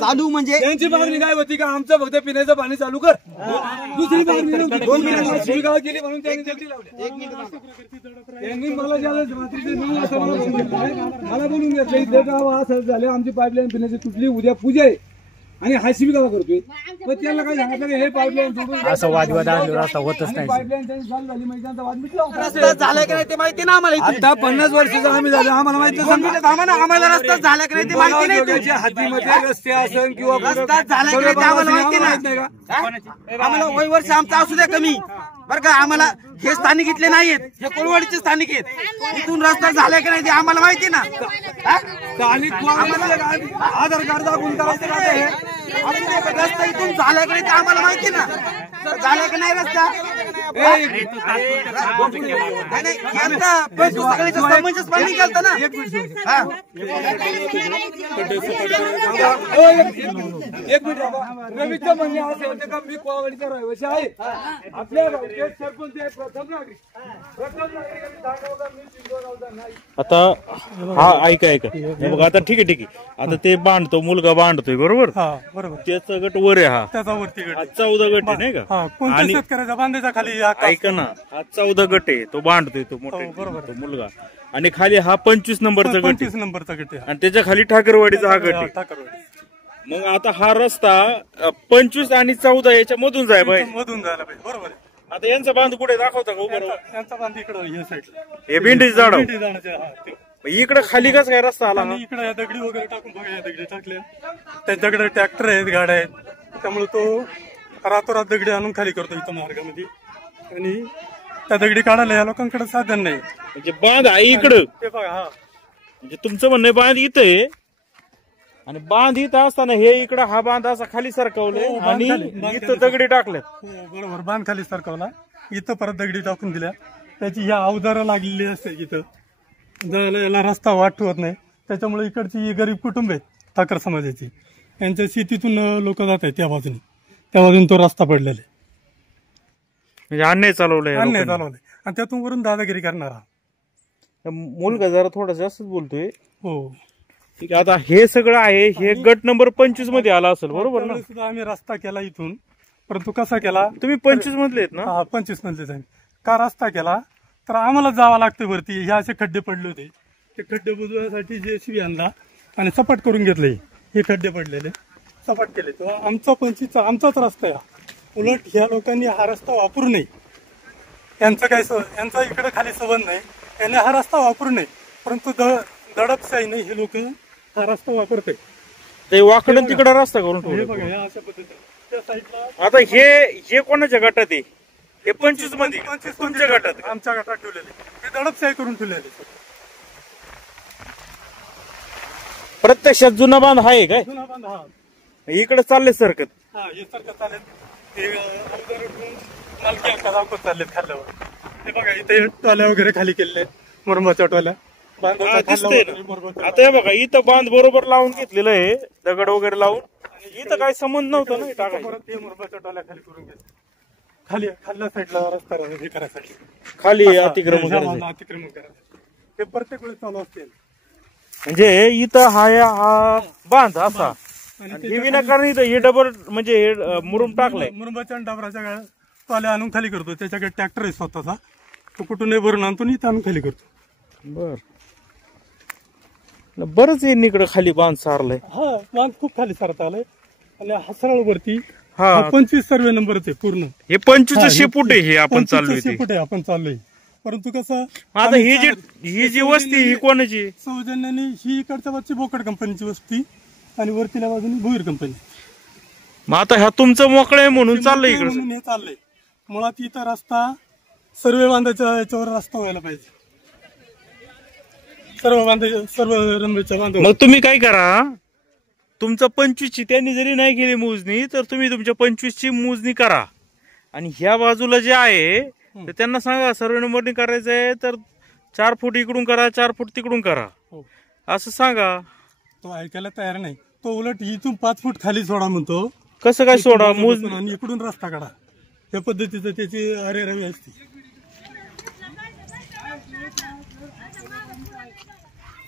चालू म्हणजे त्यांची मागणी काय होती का आमचं फक्त पिण्याचं पाणी चालू कर, दुसरी मागणी नव्हती. 2 मिनिटं शिवीगाळ केली म्हणून त्यांनी त्याची लावली. त्यांनी मला ज्याला रात्रीचे 9 वाजता मला बोलून घेतलं इथे गाव असं झालं, आमची पाईपलाईन पिण्याची तुटली, उद्या पूजा आहे आणि हा शिवीगाळ करतोय. मग त्याला काय सांगितलं हे पाईपलाईन असं वादवाद रस्ता होतच नाही. पाईपलाईन त्यांनी चालू झाली म्हणजे त्यांचा वाद मिटला. रस्ता झाला की नाही ते माहिती ना आम्हाला. आता 50 वर्षाचं आम्ही झालं, आम्हाला माहिती आम्हाला रस्ता झाला की नाही ते माहिती नाही. हातीमध्ये रस्ते असेल किंवा रस्ता झाला की नाही ते आम्हाला माहिती नाही. आम्हाला वय वर्ष आमचा असू द्या कमी बरं का, आम्हाला हे स्थानिक इथले नाहीयेत, हे कोळवाडीचे स्थानिक आहेत. इथून रस्ता झाला की नाही ते आम्हाला माहिती ना. स्थानिक आधार कार्ड दाखवून करायचं का हे? रस्ता इथून झाला की नाही ते आम्हाला माहिती ना. झाला की नाही रस्ता समंजस पाणी केलं ना. एक मिनिट रवीचं म्हणणे असं होतं का मी कोळवाडीचा रहिवासी आहे, आपल्या सरपंच प्रथम नागरिक आता हा ऐका बघा, आता ठीक आहे आता ते बांधतो, मुलगा बांधतोय बरोबर, त्याचा गट वर आहे, हा त्याचा वरती गट 14 गट आहे नाही का, आणि शेतकऱ्याचा बांधायचा खाली ऐका ना, हा 14 गट आहे, तो बांधतोय तो मोठा तो मुलगा, आणि खाली हा 25 नंबरचा गट, 25 नंबरचा गट आहे, आणि त्याच्या खाली ठाकरवाडीचा हा गट आहे. मग आता हा रस्ता 25 आणि 14 याच्या मधून जाय पाहिजे, मधून जायला पाहिजे, बरोबर आहे. आता यांचा बांध कुठे दाखवता का उभं? यांचा बांध इकडं या साईडला, हे भेंडी झाड इकडे खाली कस काय रस्ता आला? इकडे दगडी वगैरे टाकून बघा, या दगडी टाकल्या, त्यांच्याकडे ट्रॅक्टर आहेत, गाड्या आहेत, त्यामुळे तो रातोरात दगडी आणून खाली करतो इथं मार्गामध्ये, आणि त्या दगडी काढायला या लोकांकडे साधन नाही. म्हणजे बांध आहे इकडं, ते बघा, हा म्हणजे तुमचं म्हणणं बांध इथं आहे, आणि बांध इथं असताना हे इकडं हा बांध असा खाली सरकवलंय आणि इथं दगडी टाकल्यात. बरोबर, बांध खाली सरकवला, इथं परत दगडी टाकून दिल्या, त्याची ह्या अवजारं लागलेली असते इथं, जायला याला रस्ता वाटवत नाही, त्याच्यामुळे इकडची गरीब कुटुंब आहेत ठाकर समाजाची, यांच्या शेतीतून लोक जात आहेत त्या बाजून तो रस्ता पडलेला आहे, म्हणजे अन्याय चालवलंय, आणि त्यातून वरून दादागिरी करणारा मुलगा जरा थोडा जास्तच बोलतोय. हो ठीक आहे, आता हे सगळं आहे, हे गट नंबर 25 मध्ये आला असेल बरोबर ना? सुद्धा आम्ही रस्ता केला इथून, परंतु कसा केला? तुम्ही 25 मधले आहेत ना? हा 25 मधलेच आहे. का रस्ता केला तर आम्हाला जावं लागतं वरती, हे असे खड्डे पडले होते, ते खड्डे बुजवण्यासाठी JCB आणला आणि सपाट करून घेतले, हे खड्डे पडलेले सपाट केले. तो आमचा 25 आमचाच रस्ता आहे, उलट ह्या लोकांनी हा रस्ता वापरू नये, यांचा इकडे खाली संबंध नाही, यांनी हा रस्ता वापरू नये, परंतु दडपशाही नाही, हे लोक हा रस्ता वापरते, ते वाकडून तिकडे रस्ता करून ठेवले. अशा पद्धतीने आता हे कोणाच्या गटात आहे? हे 25 मध्ये, 25 तुमच्या गटात, आमच्या गटात ठेवलेले, हे दडपशाही करून ठेवलेले. प्रत्यक्षात जुना बांध आहे काय? जुना बांध हा इकडे चालले सरकत, हा हे सारखं चालेल, ते मालकी अंका दाखवत चाललेत खाल्ल्यावर, ते बघा इथे टोल्या वगैरे खाली केलेले आहेत, मुरमाच्या टोल्या दिसतंय ना. आता हे बघा इथं बांध बरोबर लावून घेतलेलं आहे, दगड वगैरे लावून, इथं काय संबंध नव्हता ना टाकायचं. परत ते मुरमाच्या टोल्या खाली करून घेतले, खाल्ल्या साईडला रस्ता हे करायसाठी, खाली अतिक्रमण करायचं. अतिक्रमण करायचं, ते प्रत्येक वेळेस चालू असते. म्हणजे इथं हा बांध असा, हे विनाकारण इथं हे डबल म्हणजे हे मुरुम टाकलाय, मुरुमाच्या डबराच्या टोल्या आणून खाली करतो, त्याच्याकडे ट्रॅक्टर आहे स्वतःचा, तो कुठून भरून आणतो इथं आणून खाली करतो. बर, बरंच इकडे खाली बांध सारलाय. हा बांध खूप खाली सारता आलाय, आणि हा सरळ वरती 25 सर्वे नंबरच आहे पूर्ण, हे 25 शेपूट आहे, हे आपण चाललोय, परंतु कसं आता ही जी वस्ती ही कोणाची? सौजन्याने, ही इकडच्या बाजूची बोकड कंपनीची वस्ती, आणि वरतील्या बाजूने भुईर कंपनी. मग आता ह्या तुमचं मोकळं आहे म्हणून चाललंय इकडे, हे चाललंय. मुळात इथं रस्ता सर्वे बांधायच्या याच्यावर रस्ता व्हायला पाहिजे, सर्व रंबेच्या बांधा. मग तुम्ही काय करा, तुमचं 25ची त्यांनी जरी नाही केली मोजणी, तर तुम्ही तुमच्या 25ची मोजणी करा, आणि ह्या बाजूला जे आहे तर त्यांना सांगा सर्वे नंबरनी करायचंय तर 4 फूट इकडून करा, 4 फूट तिकडून करा, असं सांगा. तो ऐकायला तयार नाही, तो उलट इथून 5 फूट खाली सोडा म्हणतो. कसं काय सोडा? आणि इकडून रस्ता काढा, या पद्धतीचं त्याची अरेरावी असते.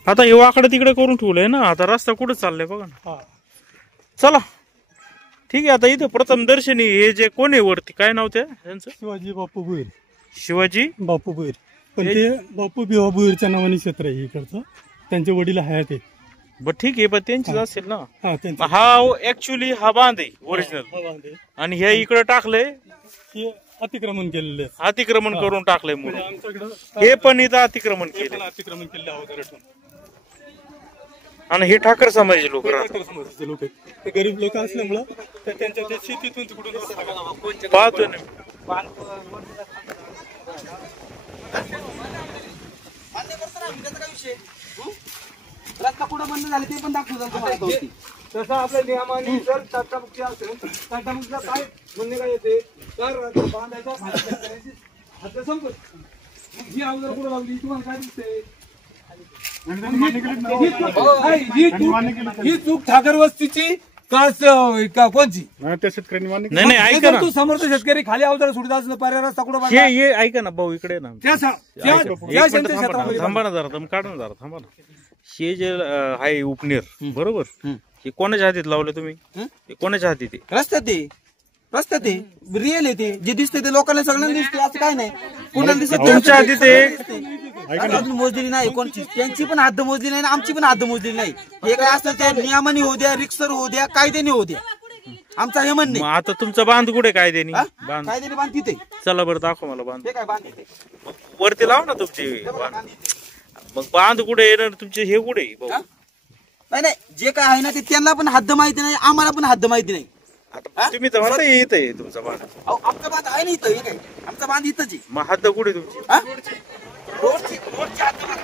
आता हे वाकडं तिकडे करून ठेवलंय ना, आता रस्ता कुठे चाललाय बघा ना. चला ठीक आहे. आता इथं प्रथम दर्शनी हे जे कोण आहे वरती, काय नाव त्या त्यांचं? शिवाजी बापू भुईर. शिवाजी बापू भुईर. पण ते बापू बिवा भुईरच्या नावाने क्षेत्र आहे इकडचं. त्यांचे वडील हयात आहे. बर ठीक आहे, पण त्यांचीच असेल ना. हा त्यांचं. हा ऍक्च्युली हा बांध आहे ओरिजिनल, आणि हे इकडे टाकले, हे अतिक्रमण केलेले आहे. अतिक्रमण करून टाकलंय म्हणून. आमच्याकडं हे पण इथं अतिक्रमण हे केले, पण अतिक्रमण केले अवघडून. आणि हे ठाकर समाजाचे लोक राहतात. ठाकर समाजाचे लोक आहेत. ते गरीब लोक असल्यामुळं तर त्यांच्या त्या शेतीतून तिकडून रस्ता काढला. पाहतोय ना. रस्ता कुठं बंद झाले ते पण दाखवू. तसं आपल्या नियमाने जर टाटामुक्ती असेल, टाटामुक्तीला काय म्हणणे काय येते, तर बांधायचा हद्द संपत. ही अवजार कुठं लावली तुम्हाला काय दिसते? ही चूक ठाकर वस्तीची का कोणची? त्या शेतकऱ्यांनी मान्य नाही नाही, ऐका ना. तू समर्थ शेतकरी खाली अवजार सोडत असलं पर्याय रस्ता कुठं हे हे ऐका ना भाऊ, इकडे ना. त्या एक मिनिट थांबा ना, थांबा ना जरा, काढा ना जरा, थांबा ना. हे जे आहे उपनेर, बरोबर, हे कोणाच्या हातीत लावलं तुम्ही? हे कोणाच्या हातीत आहे? रस्त्यात ते रिअल आहे. ते जे दिसते ते लोकांना सगळ्यांना दिसते, असं काय नाही. कुणाला दिसत तुमच्या हातीत आहे? अजून मोजलेली नाही कोणची. त्यांची पण हद्द मोजली नाही, आमची पण हद्द मोजलेली नाही. हे काय असतं ते नियमाने होऊ द्या, रिक्सर होऊ द्या, कायद्याने होऊ द्या. आमचा हे म्हणणे. मग आता तुमचा बांध कुठे कायद्याने? बांध कायद्याने बांध तिथे. चला बरं दाखव मला बांध. ते काय बांध तिथे. वरती लाव ना तुमची बांध. मग बांध कुठे येणार तुमचे? हे कुठे भाऊ? नाही जे काय आहे ना ते त्यांना पण हद्द माहिती नाही, आम्हाला पण हद्द माहिती नाही. आता तुम्ही तर म्हणता येत आहे तुमचा बांध. आमचा बांध आहे ना इथं. हे काय आमचा बांध इथंच आहे. मग हद्द कुठे तुमची? रोडची हद्द बघा.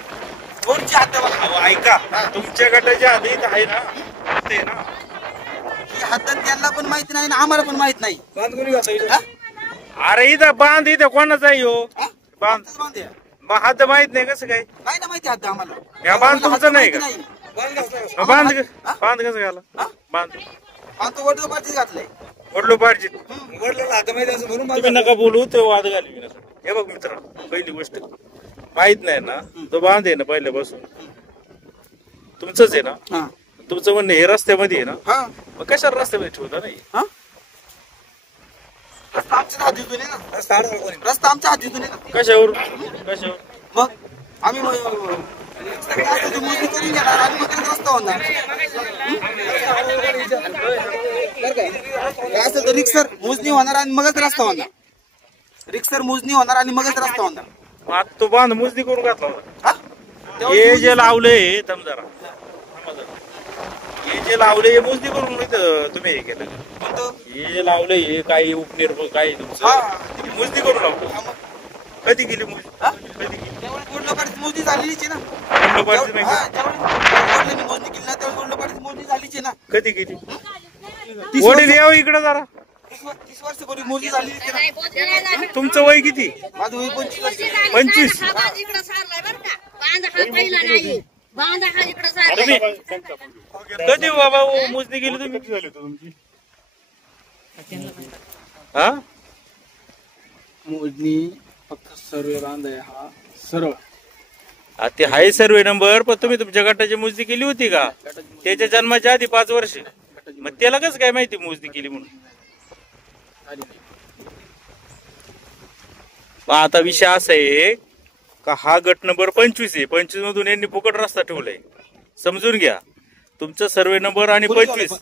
रोडची हद्द बघा. अहो, ऐका, तुमच्या गटाच्या हद्द इथं आहे ना, ते ना. ही हद्द त्यांना पण माहिती नाही आणि आम्हाला पण माहित नाही. बांध कोणी घातला? अरे इथं बांध, इथं कोणाचा आहे हो बांध? बांध आहे. मग हद्द माहित नाही कसं काय? नाही ना माहिती हद्द आम्हाला. या बांध तुमचं नाही का? बांध घातला. मग बांध बांध कसं घाला? बांध तो वडलोपाचीच घातलाय. वडलो पाहिजे. वडिलांना आता माहिती असं म्हणून तुम्ही नका बोलू, ते वाद घाली. हे बघ मित्र, पहिली गोष्ट माहित नाही ना, तो बांध आहे ना पहिल्यापासून तुमचंच आहे ना. तुमचं म्हणणं हे रस्त्यामध्ये आहे ना, मग कशाला रस्त्यामध्ये ठेवता नाही? रस्ता आमच्या हातीतून आहे ना. रस्ता आमच्या हातीतून आहे ना. कशावर? मग आम्ही मोदी करून घेणार आणि मग रस्ता होणार. काय असेल तर रिक्सर मोजणी होणार आणि मगच रस्ता होणार. रिक्सर मोजणी होणार आणि मगच रस्ता होणार. मग आता तो बांध मोजणी करून घातला होता. हे जे लावलंय थांब जरा, हे जे लावले हे मोजणी करून तुम्ही हे केलं. हे जे लावलंय हे काही उपनेर काय तुमचं मोजणी करून लावलं. कधी गेली मोजणी? कधी गेली? गोडलोपाडीची मोजणी झालेलीच आहे ना. गोडलोपाडीची नाही का? मोजणी केली ना तेव्हा गोडलोपाडीची मोजणी झालीच आहे ना. कधी गेली? वडील यावं इकडे जरा. 30 वर्षापूर्वी मोजणी झालेली आहे ना. तुमचं वय किती? माझं वय 25 वर्ष. 25. कधी बाबा मोजणी केली तुम्ही? हा मोजणी फक्त सर्वे बांध आहे हा सरळ. ते हाय सर्वे नंबर, पण तुम्ही तुमच्या गटाची मोजणी केली होती का? त्याच्या जन्माच्या आधी 5 वर्ष. मग त्याला कसं काय माहिती मोजणी केली म्हणून? आता विषय असा आहे का हा गट नंबर 25 आहे. 25 मधून यांनी फुकट रस्ता ठेवलाय, समजून घ्या. तुमचा सर्वे नंबर आणि 25.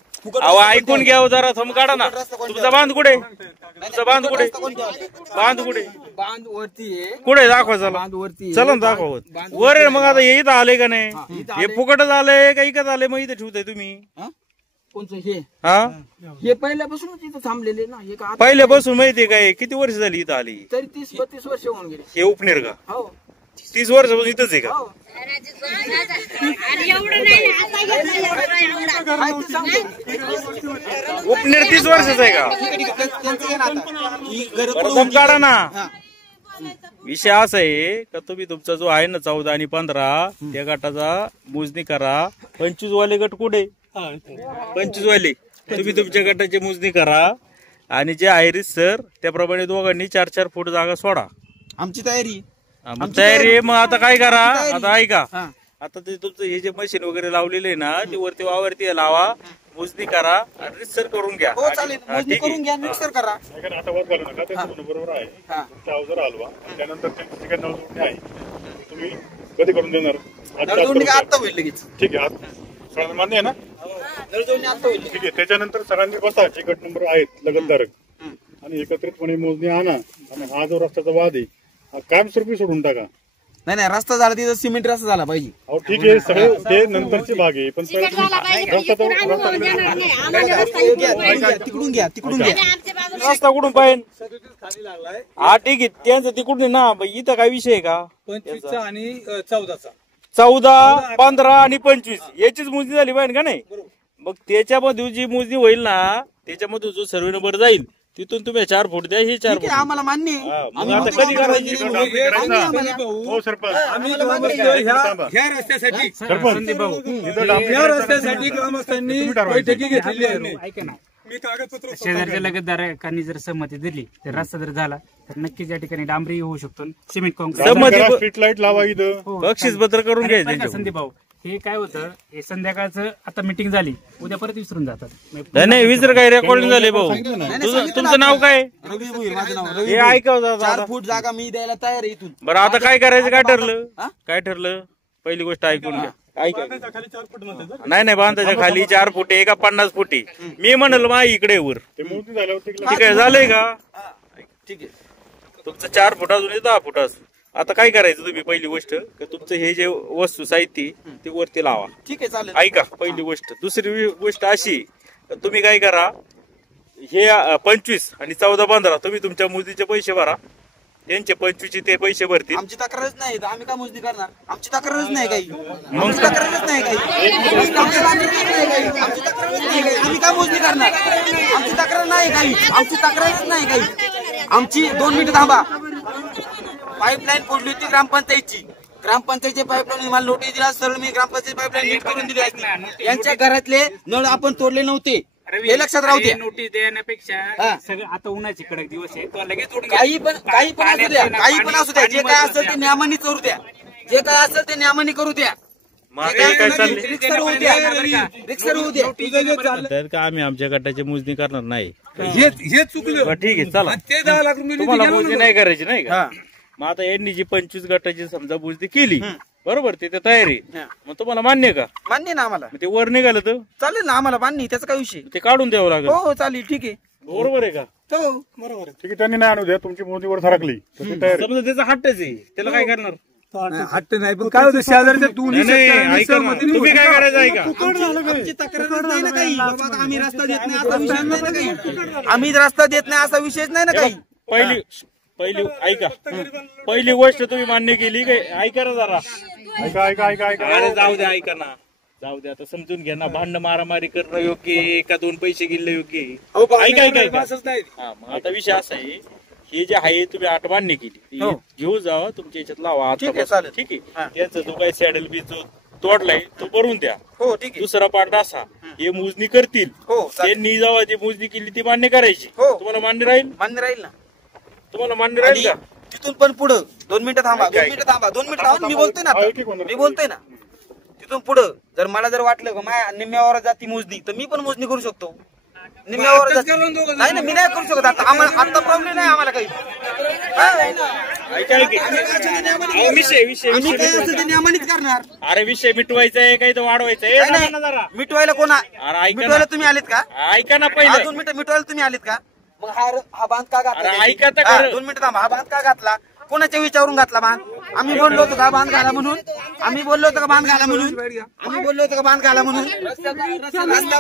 अहो ऐकून घ्या जरा, थंब काढा ना. तुमचा बांध कुठे? तुमचा बांध कुठे? बांध कुठे? बांध वरती आहे. कुठे दाखवा चला. बांध वरती चला ना दाखवत. वर आहे मग. आता हे इथं आले का नाही? हे फुकटच आलंय का इकत आलंय? मग इथं ठेवताय तुम्ही? कोणचं हे? हा हे पहिल्यापासूनच इथं थांबलेले ना. हे का पहिल्यापासून माहितीये काय? किती वर्ष झाली इथं आली? तरी 30-32 वर्ष होऊन गेले. हे उपनेर का? हो 30 वर्षापासून इथंच आहे का? हो. उपनेर 30 वर्षाचा आहे का? प्रथम काढा ना. विषय असा आहे का तुम्ही तुमचा जो आहे ना 14 आणि 15 त्या गटाचा मोजणी करा. 25 वाले गट कुठे? 25 वाले तुम्ही तुमच्या गटाची मोजणी करा आणि जे आहे सर त्याप्रमाणे दोघांनी 4-4 फूट जागा सोडा. आमची तयारी. तयारी आहे. मग आता काय करा? आता ऐका, आता ते तुमचं हे जे मशीन वगैरे लावलेले आहे ना ते वरती वावरती लावा. मोजणी करा आणि रितसर करून घ्या. हो चालेल, हा, मोजणी ठीक आहे. करून घ्या, मिक्सर करा. कारण आता वाद घालू नका, त्याचं म्हणणं बरोबर आहे. हा. तुमच्या अवजार हलवा त्यानंतर त्यांची काय नळजोडणी आहे तुम्ही कधी करून देणार? आज नळजोडणी करून आता होईल लगेच. ठीक आहे, आज सगळ्यांना मान्य आहे ना? नळजोडणी आता होईल. ठीक आहे, त्याच्यानंतर सगळ्यांनी बसा जे गट नंबर आहेत लगतधारक आणि एकत्रितपणे मोजणी आणा आणि हा जो रस्त्याचा वाद आहे हा कायमस्वरूपी सोडून टाका. नाही रस्ता झाला तिथं सिमेंट रस्ता झाला पाहिजे. अहो ठीक आहे, सगळे ते नंतरचे भाग आहे, पण तिकीट झाला पाहिजे, रस्ता तो इकडून रस्ता आम्ही देणार नाही. आम्हाला रस्ता इकडून पाहिजे. तिकडून घ्या तिकडून घ्या. आमच्या बाजूला रस्ता कुठून पाहिजे? हा ठीक आहे, त्यांचं तिकडून आहे ना. इथं काय विषय आहे का? 25चा आणि 14चा 14, 15 आणि 25 याचीच मोजणी झाली पाहिजे का नाही? मग त्याच्यामध्ये जी मोजणी होईल ना त्याच्यामध्ये जो सर्वे नंबर जाईल तिथून तुम्ही 4 फूट द्या, हे 4 ठीक फूट. आहे, आम्हाला मान्य आहे. हा, मग आम्ही आता म्हणतो कधी का करायची? मान्य आहे. हो सरपंच आम्ही ह्या रस्त्यासाठी सरपंच तिथं डांबरी या रस्त्यासाठी ग्रामस्थांनी बैठकी घेतलेली आहे. ऐका ना, मी कागदपत्र शेजारच्या लगतदारांनी जर सहमती दिली तर रस्ता जर झाला तर नक्कीच या ठिकाणी डांबरी होऊ शकतो, सिमेंट कॉन्क्रीट. सहमती स्ट्रीट लाईट लावा इथं. बक्षीस पत्र करून घ्यायचं ऐका त्यांच्याकडून. संदीप भाऊ, हे काय होतं, हे संध्याकाळचं आता मीटिंग झाली, उद्या परत विसरून जातात. नाही नाही विसर काय रेकॉर्डिंग झाले भाऊ. तुमचं नाव काय? रवी भोईर माझं नाव. रवी हे भोईर. ऐका दादा. 4 फूट जागा मी द्यायला तयार आहे इथून. बरं आता काय करायचं? काय ठरलं? हा? काय ठरलं? पहिली गोष्ट ऐकून घ्या. ऐका. खाली 4 फूट म्हणतात. नाही बांधाच्या खाली 4 फुटे आहे का 50 फुटे? मी म्हणल मा इकडे वर. ते मोजणी झाल्यावर ठीक आहे, झालंय का? ठीक आहे. तुमचं 4 फुट अजून 10 फुट असू. आता काय करायचं तुम्ही? पहिली गोष्ट की तुमचं हे जे वस्तू साहित्य ते वरती लावा. ठीक आहे चालेल. ऐका पहिली गोष्ट. दुसरी गोष्ट अशी तर तुम्ही काय करा, हे 25 आणि 14, 15 तुम्ही तुमच्या मोजणीचे पैसे भरा. त्यांचे 25 ते पैसे भरतील. आमची तक्रारच नाही तर आम्ही का मोजणी करणार? आमची तक्रारच नाही काही. आमची तक्रारच नाही काही. आमची तक्रारच नाही काही. आम्ही का मोजणी करणार? आमची तक्रार नाही काही. आमची तक्रारच नाही काही. आमची 2 मिनिटं थांबा. पाईपलाईन फोडली होती ग्रामपंचायतची. ग्रामपंचायतची पाईपलाईन मला नोटीस दिला, सरळ मी ग्रामपंचायत पाईपलाईन नीट करून दिली असती. यांच्या घरातले नळ आपण तोडले नव्हते, हे लक्षात राहू द्या. नोटीस देण्यापेक्षा हा. सगळं आता उन्हाचे कडक दिवस आहे, तो लगेच जोडून काही पण असू द्या, काही पण असू द्या. जे काय असेल ते नियमाने करू द्या. जे काय असेल ते नियमाने करू द्या. मग आता काय चाललंय? रिक्सर होऊ द्या. रिक्सर होऊ द्या. तुझं जे चाललं तर का आम्ही आमच्या गटाची मोजणी करणार नाही? हे चुकलं. बरं, ठीक आहे चला. आणि ते 10 लाख रुपये तुम्हाला निधी मोजणी गेला नाही करायची नाही का? हा. मग आता यांनी जी 25 गटाची समजा मोजणी केली बरोबर, ते तयारी हा. मग तुम्हाला मान्य आहे का? मान्य ना आम्हाला? मग ते वर निघालं तर चालेल ना आम्हाला मान्य, त्याचा काय विषय. ते काढून द्यावं लागेल. हो चालेल, ठीक आहे. बरोबर आहे का? हो ठीक आहे, त्यांनी नाही आणू द्या. तुमची मोजणीवर सरकली तर ते तयार आहे. समजा त्याचा हट्टच आहे, त्याला काय करणार? हट्ट नाही, पण काय होतं शेजारच्या दोन्ही नाही, शेतकऱ्यांनी ऐका ना. सहमतीने तुम्ही काय करायचं ऐका. आमची तक्रारच नाही ना काही. बाबा आता आम्ही रस्ता देत नाही असा विषय नाही ना काही. आम्ही रस्ता देत नाही असा विषयच नाही ना काही. पहिली ऐका, पहिली गोष्ट तुम्ही मान्य केली काय? ऐका ना जरा. ऐका अरे जाऊ द्या, ऐका ना, जाऊ द्या. आता समजून घ्या ना. भांडण मारामारी करणं योग्य आहे का 2 पैसे गेले योग्य आहे? ऐका. असंच नाही. हा, मग आता विषय असा आहे, हे जे आहे तुम्ही 8 मान्य केली, ती घेऊन जावा तुमच्या याच्यात लावा. ठीक आहे, आता चालेल. ठीक आहे. त्यांचा जो काही सॅडल बी जो तोडलाय तो भरून द्या. हो ठीक आहे. दुसरा पार्ट असा, हे मोजणी करतील, हो चालेल. त्यांनी जावा जी मोजणी केली ती मान्य करायची. हो. तुम्हाला मान्य राहील? मान्य राहील ना. तुम्हाला मान्य राहील आणि का? तिथून पण पुढं 2 मिनिटं थांबा. 2 मिनिटं थांबा. 2 मिनिटं थांबा. मी बोलतोय ना आता. मी बोलतोय ना. तिथून पुढं जर मला जर वाटलं का माझ्या निम्म्यावर जाती मोजणी तर मी पण मोजणी करू शकतो. निम्म्यावर नाही ना, मी नाही करू शकत. आता आम्हाला आता प्रॉब्लेम नाही आम्हाला काही. ऐका. विषय आम्ही काय असेल ते नियमानेच करणार. अरे विषय मिटवायचा आहे काही तर वाढवायचा आहे? नाही, सांगा ना जरा. मिटवायला कोण? अरे ऐका मिटवायला ना. तुम्ही आलेत का? ऐका ना 2 पहिले. मिनिटं मिटवायला तुम्ही आलेत का? मग हा बांध का घातला? अरे ऐका तर हा, खरं. 2 मिनिटं थांबा. हा बांध का घातला? कोणाच्या विचारून घातला बांध? आम्ही बोललो होतो का बांध घाला म्हणून? आम्ही बोललो होतो का बांध घाला म्हणून? आम्ही बोललो होतो का बांध घाला म्हणून? रस्ता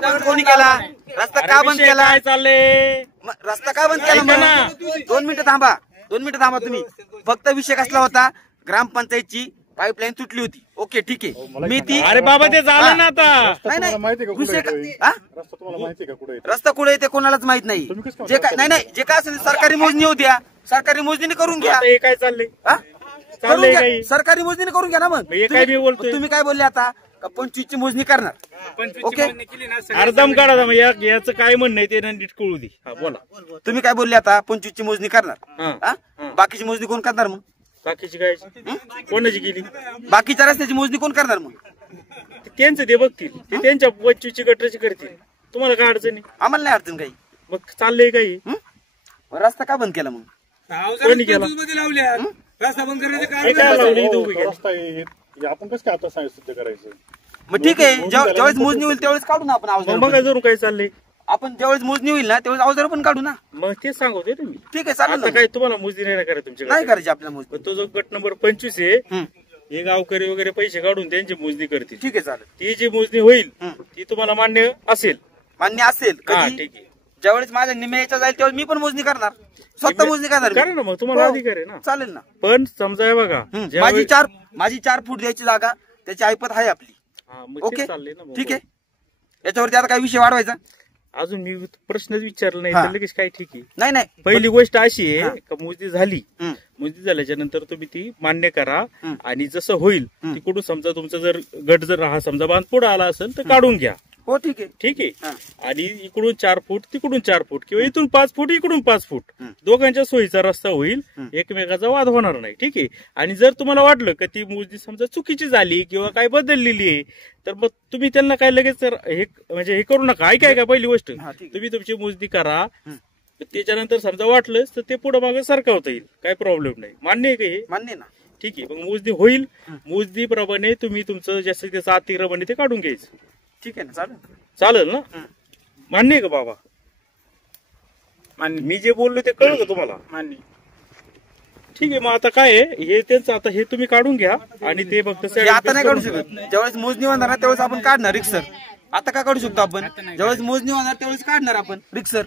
बंद कोणी केला? रस्ता का बंद विषय केला? काय चाललंय? रस्ता का बंद केला? ऐका ना. मग 2 मिनिटं थांबा. 2 मिनिटं थांबा तुम्ही. फक्त विषय कसला होता? ग्रामपंचायतची पाईपलाईन तुटली होती. ओके ठीक आहे. मी ती अरे बाबा ते झालं ना आता. नाही माहिती का कुठे विषय येतोय? हा? रस्ता तुम्हाला माहिती का कुठे? रस्ता कुठे आहे ते कोणालाच माहित नाही. तुम्ही कसं जे काय नाही जे काय असेल सरकारी मोजणी होऊ द्या. सरकारी मोजणी करून घ्या. आता हे काय चाललंय? हा? करून चाललंय घ्या. काही? सरकारी मोजणी करून घ्या ना. मग हे काय मी बोलतोय? तुम्ही काय बोलले आता? का 25 ची मोजणी करणार? 25 ओके. ची केली ना, अर्धम काढा मग याचं काय म्हणणं आहे ते नीट कळू दे. हा बोला. तुम्ही काय बोलले आता? 25 ची मोजणी करणार. हा. हा? बाकीची मोजणी कोण करणार मग? बाकीची काय कोणाची केली? बाकीच्या रस्त्याची मोजणी कोण करणार मग? त्यांचं ते बघतील, ते त्यांच्या 25 गटाची करतील. तुम्हाला काय अडचण आहे? आम्हाला नाही अडचण काही. मग चाललंय काही रस्ता का बंद केला मग? कोणी केला? मध्ये लावल्या रस्ता बंद करायचं हे काय लावलं इथं उभी केली? रस्ता हे आपण कसं काय आता सिद्ध करायचं? मग ठीक आहे, ज्यावेळेस मोजणी होईल त्यावेळेस काढू ना आपण अवजार. मग जरूर काय चाललंय? आपण ज्यावेळेस मोजणी होईल ना त्यावेळेस अवजार पण काढू ना. मग तेच सांगतोय तुम्ही. ठीक आहे, चालेल आता ना. काय तुम्हाला मोजणी नाही करायची तुमच्याकडे? नाही करायची आपल्याला मोजणी. पण तो जो गट नंबर 25 आहे हं. हे गावकरी वगैरे पैसे काढून त्यांची मोजणी करतील. ठीक आहे, चालेल. ती जी मोजणी होईल हं. ती तुम्हाला मान्य असेल? मान्य असेल. हा कधी? ठीक आहे. ज्यावेळेस माझ्या निम्याच्या जाईल त्यावेळेस मी पण मोजणी करणार, स्वतः मोजणी करणार. करा ना, मग तुम्हाला हो. अधिकार आहे ना. चालेल ना. पण समजा हे बघा हं. ज्यावेळी- माझी 4 फूट द्यायची जागा त्याची ऐपत आहे आपली. हा, मग ओके, तेच चाललंय ना. ठीक आहे. याच्यावरती आता काय विषय वाढवायचा? अजून मी प्रश्नच विचारला नाही हा. तर लगेच काय ठीक आहे. नाही नाही. पहिली गोष्ट अशी हा. आहे का मोजणी झाली, हं. मोजणी झाल्याच्या नंतर तुम्ही ती मान्य करा हं. आणि जसं होईल हं. तिकडून समजा तुमचा जर गट जर हा समजा बांध पुढे आला असेल तर काढून घ्या. हो, ठीक आहे. ठीक आहे. हा. आणि इकडून 4 फूट तिकडून 4 फूट किंवा इथून 5 फूट इकडून 5 फूट हं. दोघांच्या सोयीचा रस्ता होईल. हं. एकमेकाचा वाद होणार नाही. ठीक आहे. आणि जर तुम्हाला वाटलं की ती मोजणी समजा चुकीची झाली किंवा काय बदललेली आहे तर मग तुम्ही त्यांना काय लगेच हे म्हणजे हे करू नका. ऐकाय का पहिली गोष्ट हा, ठीक आहे. तुम्ही तुमची मोजणी करा. हं. त्याच्यानंतर समजा वाटलंच तर ते पुढे मागे सरकावता येईल. काय प्रॉब्लेम नाही. मान्य आहे का हे? मान्य ना. ठीक आहे. मग मोजणी होईल. मोजणीप्रमाणे तुम्ही तुमचं जास्तीत जास्त अतिक्रमण ते काढून घ्यायचं. ठीक आहे ना, चालेल. चालेल ना? हं. मान्य आहे का बाबा? मी जे बोललो ते कळलं का तुम्हाला? मान्य. ठीक आहे. मग आता काय आहे हे त्यांचं आता हे तुम्ही काढून घ्या आणि ते फक्त हे आता नाही काढू शकत. ज्यावेळेस मोजणी होणार ना त्यावेळेस आपण काढणार रिक्सर. आता का काढू शकतो आपण? ज्यावेळेस मोजणी होणार त्यावेळेस काढणार आपण रिक्सर.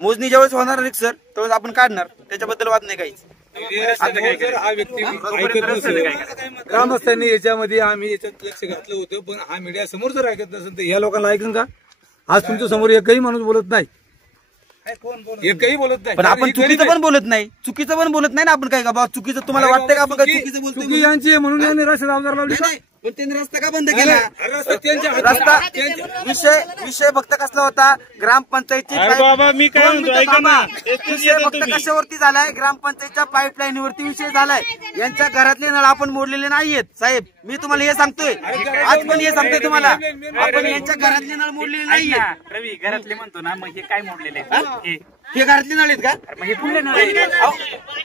मोजणी ज्यावेळेस होणार रिक्सर त्यावेळेस आपण काढणार. त्याच्याबद्दल वाद नाही काहीच. जर हा व्यक्ती ऐकत नसेल, ग्रामस्थांनी याच्यामध्ये आम्ही याच्यात लक्ष घातलं होतं, पण हा मीडिया समोर जर ऐकत नसेल तर या लोकांना ऐकून का? आज तुमच्या समोर एकही माणूस बोलत नाही, एकही बोलत नाही. पण आपण चुकीचं पण बोलत नाही. चुकीचं पण बोलत नाही ना आपण. काय का बाबा चुकीचं तुम्हाला वाटतंय का आपण काय चुकीचं बोलतोय? चुकी यांची आहे म्हणून यांनी रस्ता अवजार लावली का? नाही, पण त्यांनी रस्ता का बंद केला? रस्ता त्यांच्या हातात- रस्ता विषय फक्त कसला होता? ग्रामपंचायतची अरे बाबा, मी काय म्हणतो, ऐका ना. विषय फक्त कशावरती झालाय? ग्रामपंचायतच्या पाईपलाईन वरती विषय झालाय. यांच्या घरातले नळ आपण मोडलेले नाहीयेत साहेब. मी तुम्हाला हे सांगतोय, आज पण हे सांगतोय तुम्हाला, आपण यांच्या घरातले नळ मोडलेले नाहीयेत. रवी घरातले म्हणतो ना, मग हे काय मोडलेले आहे? हे घरातले नळ आहेत का? मग हे कुठले नळ आहे? अहो,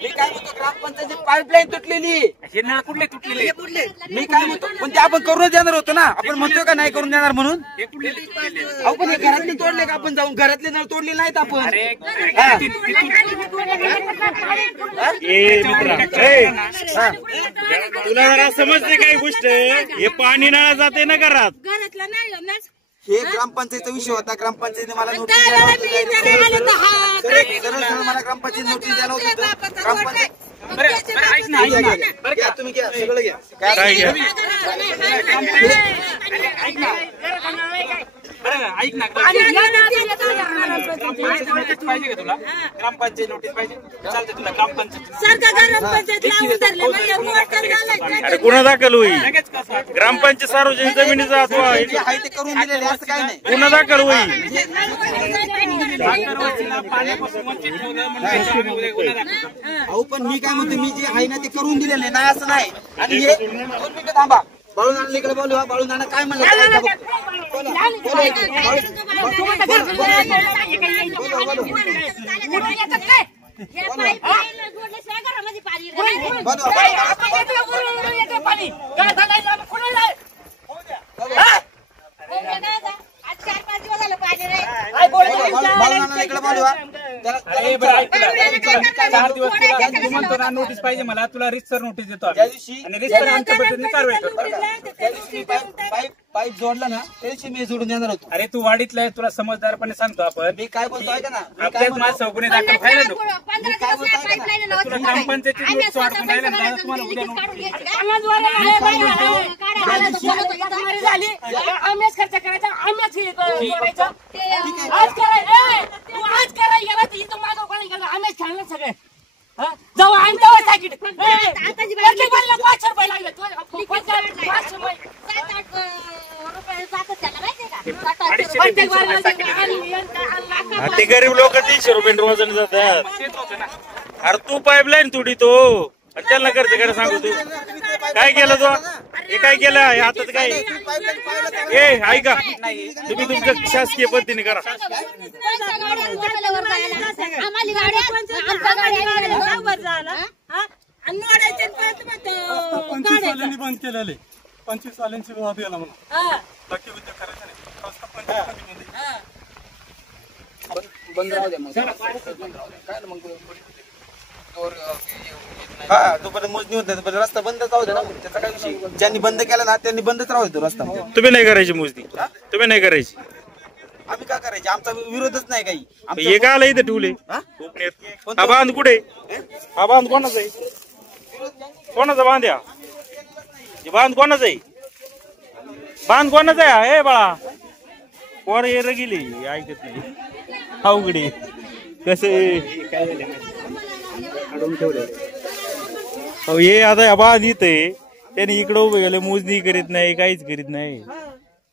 मी काय म्हणतो, ग्रामपंचायतची पाईपलाईन तुटलेली आहे. हे नळ कुठले तुटलेले आहेत? मी काय म्हणतो, पण ते आपण करूनच देणार होतो ना. आपण म्हणतोय का नाही करून देणार म्हणून? हे कुठले तुटलेले आहेत? अहो, पण हे घरातले तोडले का? आपण जाऊन घरातले नळ तोडले नाहीत आपण. अरे हा. ए मित्रा, तुला जरा समजते काही गोष्ट? हे पाणी नळा जाते ना घरात. घरातला नाही ना. हे ग्रामपंचायतचा विषय होता. ग्रामपंचायतीने मला नोटीस त्यावेळेला द्यायला मी होती. जरी आले तर हा सरळ सरळ मला ग्रामपंचायत नोटीस द्यायला होती. ग्रामपंचायत ऐक ना, ऐक ना. घ्या, तुम्ही घ्या, सगळं घ्या. काय घ्या? ऐक ना. बरं, ऐक ना. ग्रामपंचायत नोटीस पाहिजे का तुला? ग्रामपंचायत नोटीस पाहिजे? चालते तुला ग्रामपंचायत. अरे गुन्हा दाखल होईल. ग्रामपंचायत सार्वजनिक जमिनीचा अथवा जे आहे ते करून दिलेले असं काही नाही. गुन्हा दाखल होईल. पाण्यापासून वंचित ठेवलं म्हणजे गुन्हा दाखल. अहो, पण मी काय म्हणतो, मी जे आहे ना ते करून दिलेले नाही असं नाही. आणि हे 2 मिनिटं थांबा. बाळू नाना इकडे बोलवा. बाळू नाना काय म्हणलं? अरे बरं, ऐक तुला. 4 दिवस तुला तू म्हणतो ना नोटीस पाहिजे मला, तुला रितसर नोटीस देतो आम्ही. त्या दिवशी आणि रितसर आमच्या पद्धतीने कारवाई करतो. पाईप जोडला ना त्या दिवशी मी जोडून देणार होतो. अरे तू वाढीतला आहे, तुला समजदारपणे सांगतो आपण. मी काय बोलतो ऐका ना. मी काय आपल्याच म्हणतो- माझा गुन्हे दाखल व्हायला नको. तुला तुला ग्रामपंचायतीची नोटीस वाढवून राहिला ना, तुम्हाला उद्या नोटीस आम्हीच खर्च करायचा, आम्हीच हे करायचं. आज करायचं, तू आज करायला गेला इथं माझं कोणी गेलं, आम्हीच खाल्लं सगळे. जाऊ आणि तेव्हा टाकीट 500 रुपये लागले. 500 रुपये. 7-8 रुपये जातात त्याला माहितीये का? ते गरीब लोक 300 रुपये रोजाने जातात. अरे तू पाईपलाईन तुडी तो त्यांना खर्च करा सांगू तू काय केलं तो? हे काय केलं हातात काय ए ऐका तुम्ही तुमच्या शासकीय पद्धतीने करा. 25 सालांनी बंद केलेले 25 सालांची वाद गेला म्हणून बाकी उद्योग करायचं नाही. रस्ता 25 साली बंद राहू द्या मग काय मग हा तोपर्यंत मोजणी होत नाही तोपर्यंत रस्ता बंदच राहू द्या ना. त्याचा काय विषय. ज्यांनी बंद केला ना त्यांनी बंदच राहू देतो रस्ता. तुम्ही नाही करायची मोजणी तुम्ही नाही करायची आम्ही काय करायचे आमचा विरोधच नाही काही. हे काय आलं इथं ठेवले हा बांध कुठे हा बांध कोणाचा आहे कोणाचा बांध या बांध कोणाचा आहे बांध कोणाचा आहे हे बाळा पोर ये गेली ऐकत नाही अवघडे कसे काय झाले हे आता बांध इथं त्याने इकडं उभे गेले मोजणी करीत नाही काहीच करीत नाही.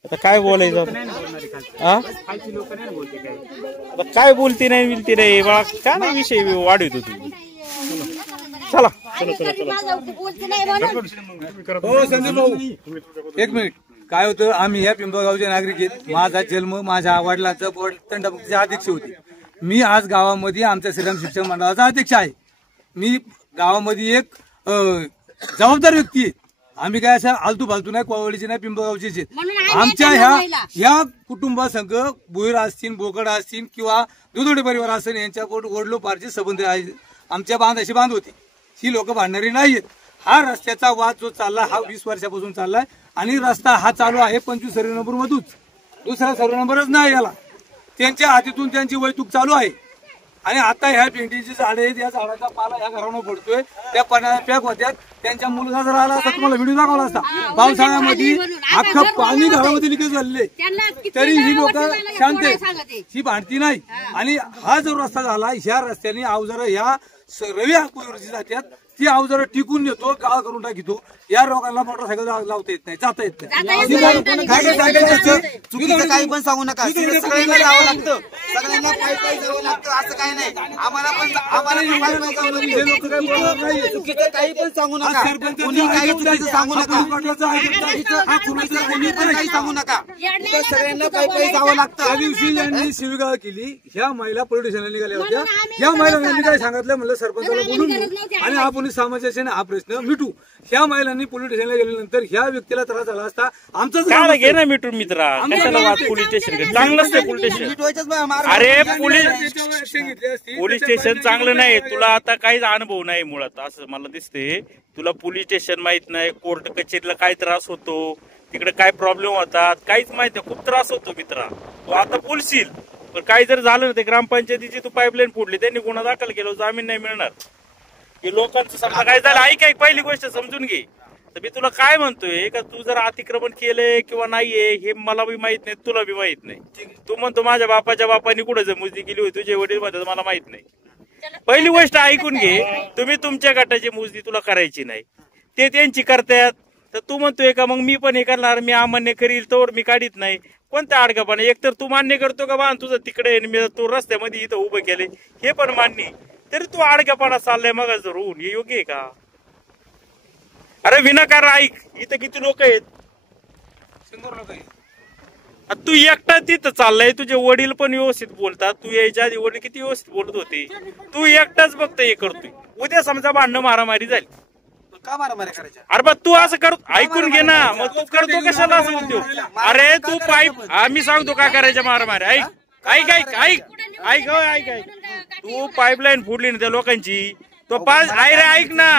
आता काय बोलायचं आता काय बोलते नाही बोलते नाही बाळा काय नाही विषय वाढवतो तुम्ही. चला हो संदीप भाऊ एक मिनिट. काय होतं आम्ही या पिंपळगावचे नागरिक आहेत. माझा जन्म माझ्या वडिलांचा तंटामुक्तीचे अध्यक्ष होते. मी आज गावामध्ये आमच्या श्रीराम शिक्षण मंडळाचा अध्यक्ष आहे. मी गावामध्ये एक जबाबदार व्यक्ती आहे. आम्ही काय असं आलतू फालतू नाही कोवळीचे नाही पिंपळगावचेच आहेत. आमच्या ह्या कुटुंबासंघ भुईर असतील बोकड असतील किंवा दुधोडे परिवार असतील यांच्या वडलोपारचे संबंध आमच्या बांधाशी बांध होते. ही लोक भांडणारी नाहीयेत. हा रस्त्याचा वाद जो चालला हा 20 वर्षापासून चाललाय आणि रस्ता हा चालू आहे 25 सर्वे नंबर मधून दुसरा सर्वे नंबरच नाही याला. त्यांच्या हातीतून त्यांची वैतूक चालू आहे आणि आता ह्या पेंटीची झाडे आहेत या झाडाचा पाला ह्या घरावर पडतोय त्या पाण्यात पॅक होत्यात. त्यांच्या मुलगा जर आला असता तुम्हाला व्हिडिओ दाखवला असता. पावसाळ्यामध्ये अख्खं पाणी घरामध्ये लिकेज झालेले तरी ही लोक शांत आहेत. ही भांडती नाही. आणि हा जो रस्ता झाला ह्या रस्त्याने अवजार ह्या रवी हाकूवरची जातात ती अवजार टिकून नेतो गाळ करून टाकितो. या लोकांना मोटरसायकल लावता येत नाही जाता येत नाही. चुकीचं काही पण सांगू नका. सगळ्यांना जावं लागतं सगळ्यांना पायी जावं लागतं असं काही नाही. आम्हाला पण चुकीचं काही पण सांगू नका. कुणी काही चुकीचं सांगू नका. कुणी पण काही सांगू नका. सगळ्यांना पायी जावं लागतं. त्या दिवशी यांनी शिवीगाळ केली. ह्या महिला पोलीस स्टेशनला निघाल्या होत्या. या महिलांनी काय सांगितलं म्हणलं सरपंचाला बोलून घेऊ आणि आपण समाजाचे हा प्रश्न मिटू. ह्या महिलांनी पोलीस स्टेशनला गेल्यानंतर ह्या व्यक्तीला त्रास झाला असता आमचं घे ना मिटून मित्रा कशाला वाद पोलीस स्टेशन चांगलंच आहे पोलीस स्टेशन. अरे पोलीस स्टेशन चांगलं नाही. तुला आता काहीच अनुभव नाही मुळात असं मला दिसते. तुला पोलीस स्टेशन माहित नाही कोर्ट कचेरीला काय त्रास होतो तिकडे काय प्रॉब्लेम होतात काहीच माहित नाही. खूप त्रास होतो मित्रा. तू आता बोलशील पण काही जर झालं ना ते ग्रामपंचायतीची तू पाईपलाईन फोडली त्यांनी गुन्हा दाखल केला जामीन नाही मिळणार. हे लोकांचं समजा काय झालं ऐक पहिली गोष्ट समजून घे. तर मी तुला काय म्हणतोय का तू जर अतिक्रमण केलंय किंवा नाहीये हे मला बी माहित नाही तुला बी माहित नाही. तू म्हणतो माझ्या बापाच्या बापाने कुठे मोजणी केली होती तुझे वडील म्हणतात मला माहित नाही. पहिली गोष्ट ऐकून घे. तुम्ही तुमच्या गटाची मोजणी तुला करायची नाही ते त्यांची करतात. तर तू म्हणतोय का मग मी पण हे करणार मी अमान्य करील तर मी काढीत नाही. कोणत्या अडकापणे एकतर तू मान्य करतो का बा तुझं तिकडे मी तू रस्त्यामध्ये इथं उभं केले हे पण मान्य तरी तू आडक्यापणा चाललाय मग जर होऊन हे योग्य आहे का. अरे विनाकार ऐक इथं किती लोक आहेत 100 लोक आहेत. तू एकटा तिथं चाललाय तुझे वडील पण व्यवस्थित बोलतात. तू यायच्या आधी वडील किती व्यवस्थित बोलत होते. तू एकटाच बघतो हे करतोय. उद्या समजा भांडणं मारामारी झाली का मारामारी करायच्या. अरे बा तू असं कर ऐकून घे ना मग तू करतो कशाला असं म्हणतो. अरे तू पाईप आम्ही सांगतो काय करायच्या मारामारी ऐक ऐक ऐक ऐक ऐक ऐक ऐक तू पाईपलाईन फोडली ना त्या लोकांची तो 5 अरे ऐक ना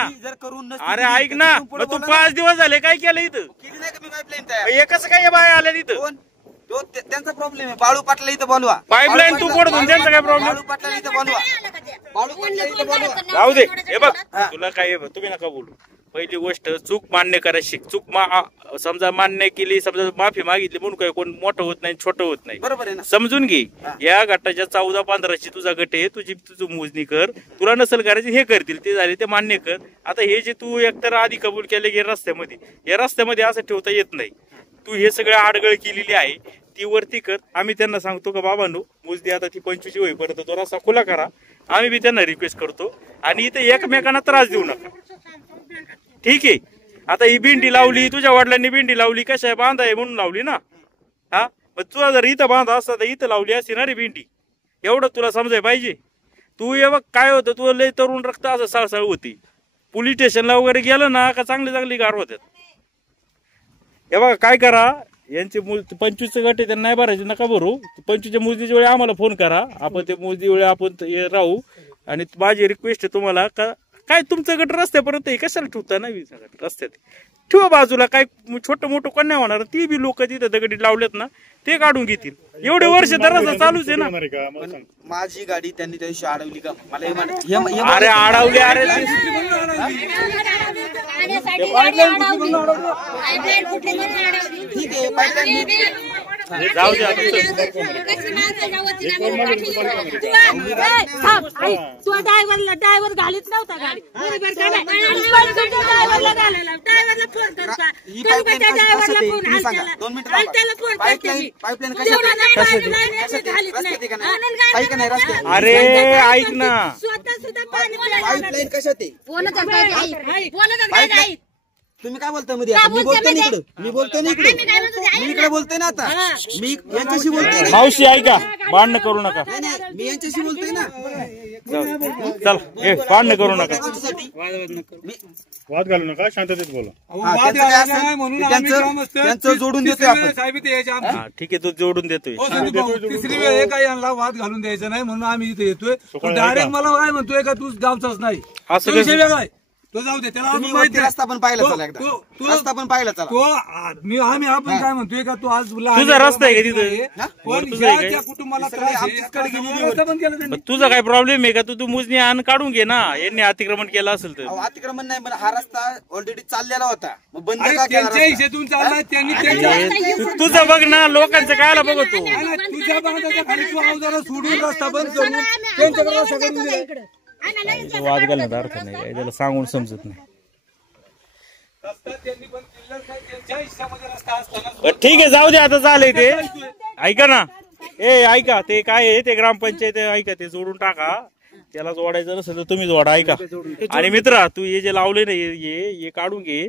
अरे ऐक ना मग तू 5 दिवस झाले काय केलं इथं हे कसं काय बाय आल्या इथं त्यांचा प्रॉब्लेम आहे. बाळू पाटला इथं बोलवा पाईपलाईन तू फोडतो त्यांचा काय प्रॉब्लेम. बाळू पाटला इथं बोलवा बाळू पाटला इथं बोलवा राहू दे. हे बघ तुला काय तुम्ही नका बोलू. पहिली गोष्ट चूक मान्य करायची शिक. चूक समजा मान्य केली समजा माफी मागितली म्हणून काय कोण मोठं होत नाही छोटं होत नाही. बरोबर आहे ना. समजून घे. या गटाच्या 14-15ची तुझा गट आहे तुझी मोजणी कर. तुला नसल करायची हे करतील ते झाले ते मान्य कर. आता हे जे तू एकतर आधी कबूल केले गे रस्त्यामध्ये या रस्त्यामध्ये असं ठेवता येत नाही. तू हे सगळं आडगळ केलेली आहे ती वरती कर. आम्ही त्यांना सांगतो का बाबांनो मोजणी आता ती 25 होईपर्यंत तो रस्ता खुला करा. आम्ही बी त्यांना रिक्वेस्ट करतो आणि इथे एकमेकांना त्रास देऊ नका ठीक आहे. आता ही भिंडी लावली, तुझ्या वडिलांनी भिंडी लावली, कशा बांधा आहे म्हणून लावली ना. हा मग तुला जर इथं बांधा असता तर इथं लावली असती ना रे भिंडी. एवढं तुला समजाय पाहिजे. तू हे बघ काय होतं, तू लय तरुण रक्त असं सळसळ होती. पोलीस स्टेशनला वगैरे गेलं ना का चांगली चांगली गार होत्यात. हे बघा काय करा, यांचे 25चे गट त्यांना नाही भरायचे, नका भरू. 25च्या मोजणीच्या वेळी आम्हाला फोन करा, आपण ते मोजणी वेळी आपण राहू. आणि माझी रिक्वेस्ट आहे तुम्हाला का काय तुमचं गट रस्त्यापर्यंत कशाला ठेवता नाही रस्त्यात ठेवा बाजूला. काय छोटं मोठं कोण नाही होणार. ती बी लोक तिथं दगडी लावलेत ना ते काढून घेतील. एवढे वर्ष तर रस्ता चालूच आहे ना. माझी गाडी त्यांनी त्या दिवशी अडवली का मला अरे अडवली, अरे ठीक आहे जाऊ दे ड्रायव्हर घालीत नव्हता गाडी. अरे ऐक ना, पाईपलाईन कशात आहे? तुम्ही काय बोलताय मध्ये? मी बोलतोय ना इकडं, मी बोलतोय ना इकडं, मी इकडे बोलतोय ना. आता मी यांच्याशी बोलतोय. मावशी ऐका, भांडण करू नका. नाही मी यांच्याशी बोलतोय ना. चल भांडण करू नका, वाद घालू नका, शांततेत बोला. वाद घालायचा नाही म्हणून आम्ही ग्रामस्थ त्यांचं जोडून देतोय आपण. साहेब इथे यायचे आमचे. हा ठीक आहे, तू जोडून देतोय. तिसरी वेळ हे काही यांना वाद घालून द्यायचा नाही म्हणून आम्ही इथे येतोय. डायरेक्ट मला काय म्हणतोय का तू गावचाच नाही, असं तो विषय वेगळा आहे. तो जाऊ दे, त्याला तुम्ही अजून माहिती रस्ता पण पाहिला चला एकदा. तू रस्ता पण पाहिला चला. तो आम्ही आपण काय म्हणतोय का तू आज तुझा रस्ता आहे का तिथं? पण तुझा आहे का? त्या कुटुंबाला त्रास आहे, रस्ता बंद केला त्यांनी. मग तुझा काय प्रॉब्लेम आहे का? तू मुजनी आण काढून घे ना. यांनी अतिक्रमण केलं असेल तर. अतिक्रमण नाही, पण हा रस्ता ऑलरेडी चाललेला होता, मग बंद अरे का केला त्यांच्या रस्ता? हिशेतून चालला त्यांनी त्यांच्या तुझं बघ ना, लोकांचं कायला बघतो. तुझ्या बांधाच्या खाली तू अवजारा सोडून रस्ता बंद करून त्यांच्याकडे रस्ता करून दिला. वाद घालण्याचा अर्थ नाही काय, त्याला सांगून समजत नाही. रस्ता त्यांनी बंद केलेला नाही, त्यांच्या हिश्श्यामध्ये रस्ता असताना बरं, ठीक आहे, जाऊ दे, आता झालंय ते. ऐका ना, ऐका ते काय आहे ते ग्रामपंचायत ऐका, ते जोडून टाका. त्याला जोडायचं नसेल तर तुम्ही जोडा. ऐका आणि मित्रा, तू हे जे लावले ना हे काढून घे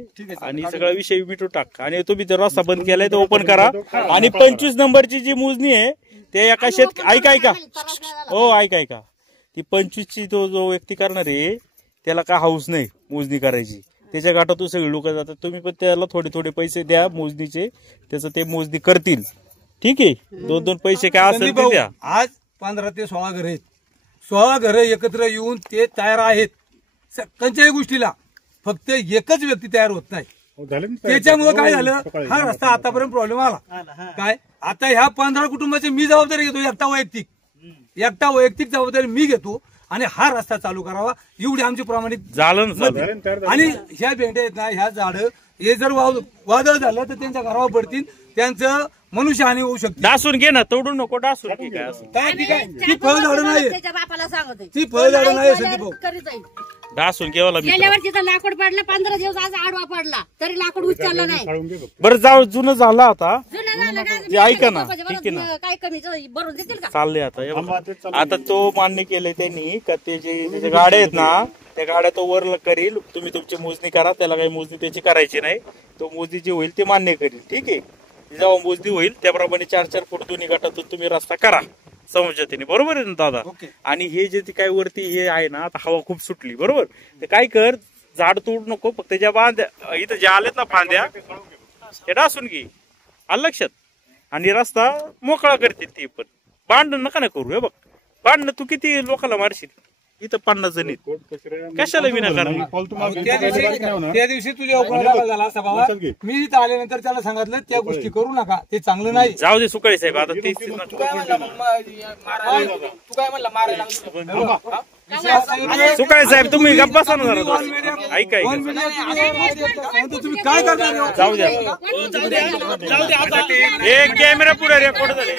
आणि सगळा विषय मिटून टाक. आणि तुम्ही जर रस्ता बंद केलाय तर ओपन करा. आणि 25 नंबरची जी मोजणी आहे ते एका ऐका हो ऐका ती 25ची तो जो व्यक्ती करणार आहे त्याला काय हाऊस नाही मोजणी करायची. त्याच्या गाठातून सगळी लोक जातात. तुम्ही पण त्याला थोडे पैसे द्या मोजणीचे, त्याचं ते मोजणी करतील. ठीक आहे, 2-2 पैसे काय असेल ते द्या. आज 15 ते 16 घर आहेत. 16 घरं एकत्र येऊन ते तयार आहेत कोणत्याही गोष्टीला. फक्त एकच व्यक्ती तयार होत नाही. त्याच्यामुळे काय झालं, हा रस्ता आतापर्यंत प्रॉब्लेम आला. काय आता ह्या 15 कुटुंबाची मी जबाबदारी घेतो, एकटा वैयक्तिक जबाबदारी मी घेतो आणि हा रस्ता चालू करावा, एवढी आमची प्रामाणिक झालं. आणि ह्या भेंड्या आहेत ना, ह्या झाडं हे जर वादळ झालं तर त्यांच्या घरावर पडतील, त्यांचं मनुष्यहानी होऊ शकते. डासून घे ना, तोडून नको, डासून घे. काय असं काय ती काय ती फळझाडं नाही, ती फळझाडं नाही संदीप भाऊ. डासून केव्हा गेल्या वर्षी तर लाकूड पडलं, 15 दिवस आज आडवा पडला तरी लाकूड उचललं नाही. बरं, जाऊ, जुनं झालं आता. जुनं झालं का? ते ऐका ना, ठीक आहे ना, काय कमी भरून देतील का? चाललंय आता. हे बघा, आता तो मान्य केलंय त्यांनी का ते जे गाड्या आहेत ना त्या गाड्या तो वर करील. तुम्ही तुमची मोजणी करा, त्याला काही मोजणी त्याची करायची नाही. तो मोजणी जी होईल ते मान्य करील. ठीक आहे, जेव्हा मोजणी होईल त्याप्रमाणे 4-4 फूट दोन्ही गटातून तुम्ही रस्ता करा समजतेने. बरोबर आहे ना दादा? आणि हे जे काय वरती हे आहे ना, आता हवा खूप सुटली, बरोबर, ते काय कर, झाड तोड नको, फक्त ज्या बांध्या इथं ज्या आलेत ना फांद्या हे डासून घे, आलं लक्षात. आणि रस्ता मोकळा करतील ते. पण भांडण नका ना करू. हे बघ, भांडण तू किती लोकांना मारशील, इथं 50 जण कशाला विनाकारण. त्या दिवशी तुझ्या उपराला झाला असता बाबा, मी इथं आल्यानंतर त्याला सांगितलं त्या गोष्टी करू नका, ते चांगलं नाही. जाऊ दे सुकाळी साहेब, आता ते तू काय म्हणला मारायला सुकाळी साहेब तुम्ही गप्प बसा ना जरा. ऐका तुम्ही काय करणार? जाऊ द्या, एक कॅमेरा पुढे रेकॉर्ड झाले.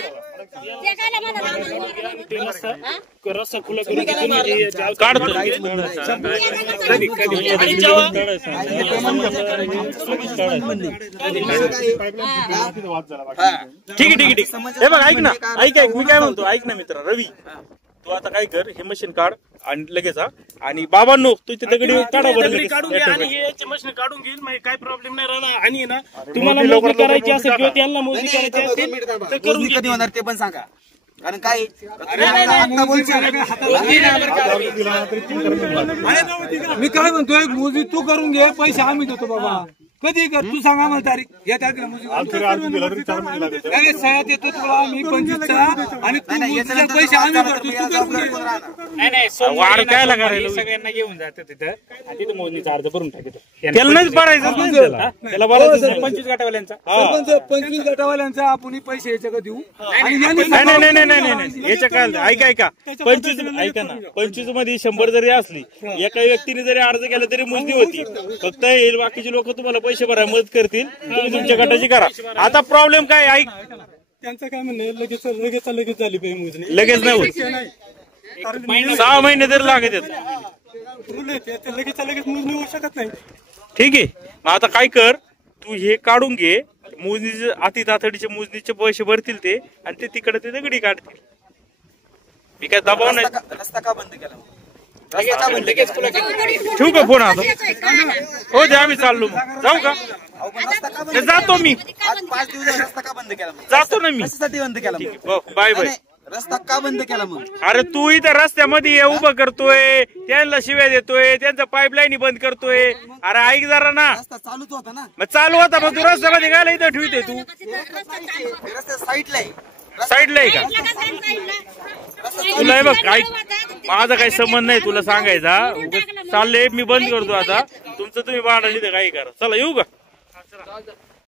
रस्ता खुला करून काढतो. ठीक आहे. हे बघ, ऐक ना, मी काय म्हणतो, ऐक ना मित्र रवी, तू आता काय कर, हे मशीन काढ आणि लगेच आणि बाबांनो तू ते दगडी काढा बरं दगडी लगेच. काढून घ्या आणि हे मशीन काढून घेईल मग काय प्रॉब्लेम नाही राहणार. आणि ना तुम्हाला मोजणी करायची असेल किंवा त्यांना मोजणी करायची असेल तर करून मोजणी कधी होणार ते पण सांगा. कारण काय मी काय म्हणतोय, मोजणी तू करून घे, पैसे आम्ही देतो बाबा. कधी कर तू सांगा मला तारीख, या तारखेला मोजणी नाही, सह्यात येतो तुला मी 25चा आणि तू मोजणीचे पैसे आम्ही भरतो, तू करून घे. नाही वाढ काय लागायला सगळ्यांना घेऊन जातं तिथं आणि तिथं मोजणीचा अर्ज भरून टाकतो. त्याला नाहीच भरायचं नाही त्याला. त्याला बोलायचं नाही. 25 गटावाल्यांचा सरपंच 25 गटावाल्यांचा आपण पैसे याच्या का देऊ आणि यांनी नाही नाही नाही नाही नाही याच्या काय ऐका 25 ऐका ना, 25 मध्ये 100 जरी असली, एका व्यक्तीने जरी अर्ज केला तरी मोजणी होती. फक्त हे बाकीचे लोक तुम्हाला पैसे भरायला मदत करतील, तुम्ही तुमच्या गटाची करा. आता प्रॉब्लेम काय ऐक, त्यांचं काय म्हणणं आहे, लगेच झाली पाहिजे मोजणी. लगेच नाही होत, 6 महिने तरी लागत आहेत. लगेच मोजणी होऊ शकत नाही. ठीक आहे, मग आता काय कर, तू हे काढून घे, मोजणीचे अति तातडीचे मोजणीचे पैसे भरतील ते आणि ते तिकडे ते दगडी काढतील. मी काय दबाव नाही. रस्ता का बंद केला? रस्ता का बंद केला? ठेवू का फोन आता? हो दे, आम्ही चाललो. जाऊ का? अहो, पण रस्ता का बंद जातो मी, आज 5 दिवस झाले रस्ता का बंद केला मग? जातो ना मी. कशासाठी बंद केला मग? Bye bye. नाही, रस्ता का बंद केला मग? अरे तू इथं रस्त्यामध्ये ये, उभं करतोय, त्यांना शिव्या देतोय, त्यांचं पाईपलाईन बंद करतोय. अरे ऐक जरा ना, रस्ता चालूच होता ना. मग चालू होता, मग तू रस्त्यामध्ये गायला इथं ठेवते तू रस्ता साईडला आहे. साईडला आहे का? तुला हे बघ, काय माझा काही संबंध नाही तुला सांगायचा. चालले, मी बंद करतो आता. तुमचं तुम्ही भांडण इथे काही करा. चला येऊ का?